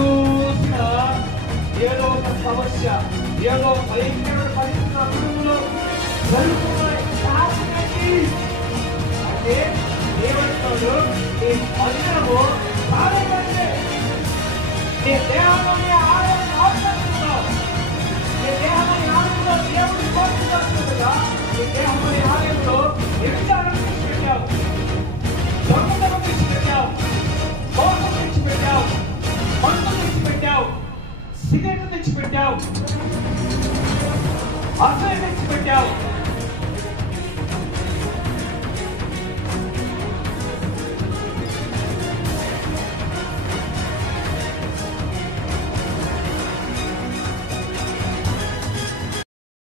చూసినా ఏదో ఒక సమస్య, ఏదో భయంకరమైన పరిస్థితుల కుటుంబంలో జరుగుతున్నాయి. అంటే ఏమంటున్నాడు? నీ మందిరము పాడైపోయింది. నీ దేహాన్ని ఆలయాన్ని ఆచరిస్తున్నావు. నీ దేహాన్ని ఆలయంలో దేవుడి కోరుకుంటున్నట్టుగా నీ దేహాన్ని ఆలయంలో వ్యభిచారం తెచ్చిపెట్టావు, దొంగతనం తెచ్చిపెట్టావు, మోసం తెచ్చిపెట్టావు, మందు తెచ్చిపెట్టావు, సిగరెట్ తెచ్చిపెట్టావు, అసలు తెచ్చిపెట్టావు.